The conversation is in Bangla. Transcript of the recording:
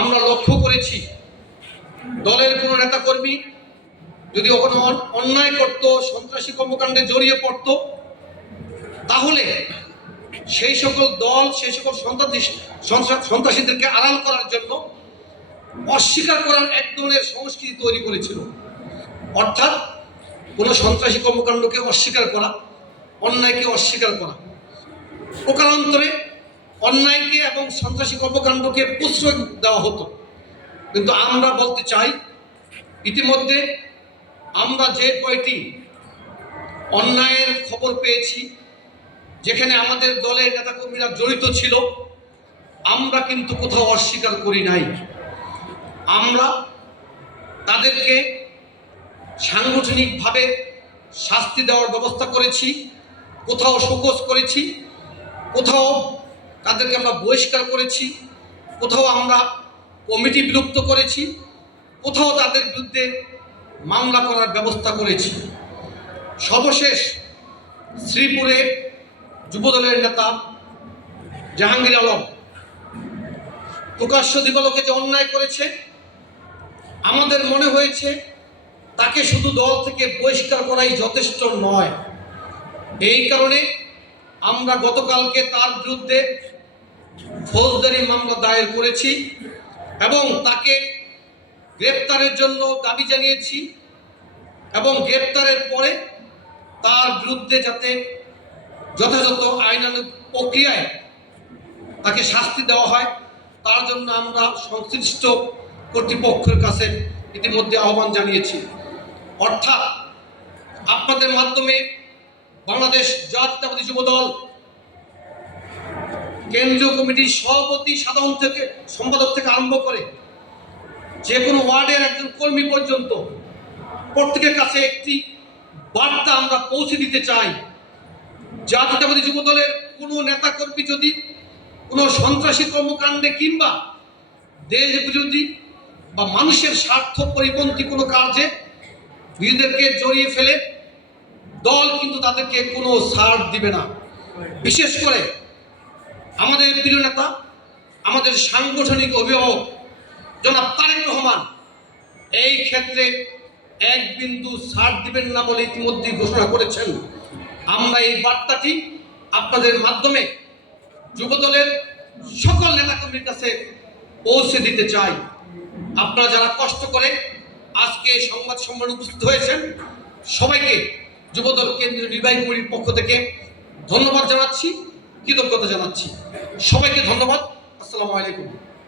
আমরা লক্ষ্য করেছি দলের কোনো নেতাকর্মী যদি কোনো অন্যায় করত, সন্ত্রাসী কর্মকাণ্ডে জড়িয়ে পড়ত, তাহলে সেই সকল দল সেই সকল সন্ত্রাসীদেরকে আড়াল করার জন্য অস্বীকার করার এক ধরনের সংস্কৃতি তৈরি করেছিল। অর্থাৎ কোনো সন্ত্রাসী কর্মকাণ্ডকে অস্বীকার করা, অন্যায়কে অস্বীকার করা, প্রকারান্তরে অন্যায়কে এবং সন্ত্রাসী কর্মকাণ্ডকে প্রশ্রয় দেওয়া হতো। কিন্তু আমরা বলতে চাই, ইতিমধ্যে আমরা যে কয়টি অন্যায়ের খবর পেয়েছি, যেখানে আমাদের দলের নেতাকর্মীরা জড়িত ছিল, আমরা কিন্তু কোথাও অস্বীকার করি নাই। আমরা তাদেরকে সাংগঠনিকভাবে শাস্তি দেওয়ার ব্যবস্থা করেছি, কোথাও শোকজ করেছি, কোথাও তাদেরকে আমরা বহিষ্কার করেছি, কোথাও আমরা কমিটি বিলুপ্ত করেছি, কোথাও তাদের বিরুদ্ধে মামলা করার ব্যবস্থা করেছি। সর্বশেষ শ্রীপুরে যুবদলের নেতা জাহাঙ্গীর আলম প্রকাশ্য দিবালোকে যে অন্যায় করেছে, আমাদের মনে হয়েছে তাকে শুধু দল থেকে বহিষ্কার করাই যথেষ্ট নয়। এই কারণে আমরা গতকালকে তার বিরুদ্ধে ফৌজদারি মামলা দায়ের করেছি এবং তাকে গ্রেপ্তারের জন্য দাবি জানিয়েছি এবং গ্রেপ্তারের পরে তার বিরুদ্ধে যাতে যথাযথ আইনানুগ প্রক্রিয়ায় তাকে শাস্তি দেওয়া হয়, তার জন্য আমরা সংশ্লিষ্ট কর্তৃপক্ষের কাছে ইতিমধ্যে আহ্বান জানিয়েছি। অর্থাৎ আপনাদের মাধ্যমে বাংলাদেশ জাতীয়তাবাদী যুবদল কেন্দ্রীয় কমিটির সভাপতি, সাধারণ থেকে সম্পাদক থেকে আরম্ভ করে যে কোনো ওয়ার্ডের একজন কর্মী পর্যন্ত প্রত্যেকের কাছে একটি বার্তা আমরা পৌঁছে দিতে চাই। জাতীয়তাবাদী যুবদলের কোনো নেতাকর্মী যদি কোনো সন্ত্রাসী কর্মকাণ্ডে কিংবা দেশ বিরোধী বা মানুষের স্বার্থ পরিপন্থী কোনো কাজে নিজেদেরকে জড়িয়ে ফেলে, দল কিন্তু তাদেরকে কোনো ছাড় দিবে না। বিশেষ করে আমাদের প্রিয় নেতা, আমাদের সাংগঠনিক অভিভাবক জনাব তারেক রহমান এই ক্ষেত্রে এক বিন্দু ছাড় দিবেন না বলে ইতিমধ্যে ঘোষণা করেছেন। আমরা এই বার্তাটি আপনাদের মাধ্যমে যুবদলের সকল নেতাকর্মীর কাছে পৌঁছে দিতে চাই। আপনারা যারা কষ্ট করে আজকে সংবাদ সম্মেলনে উপস্থিত হয়েছেন, সবাইকে যুবদল কেন্দ্রীয় নির্বাহী কমিটির পক্ষ থেকে ধন্যবাদ জানাচ্ছি, কৃতজ্ঞতা জানাচ্ছি। সবাইকে ধন্যবাদ। আসসালামু আলাইকুম।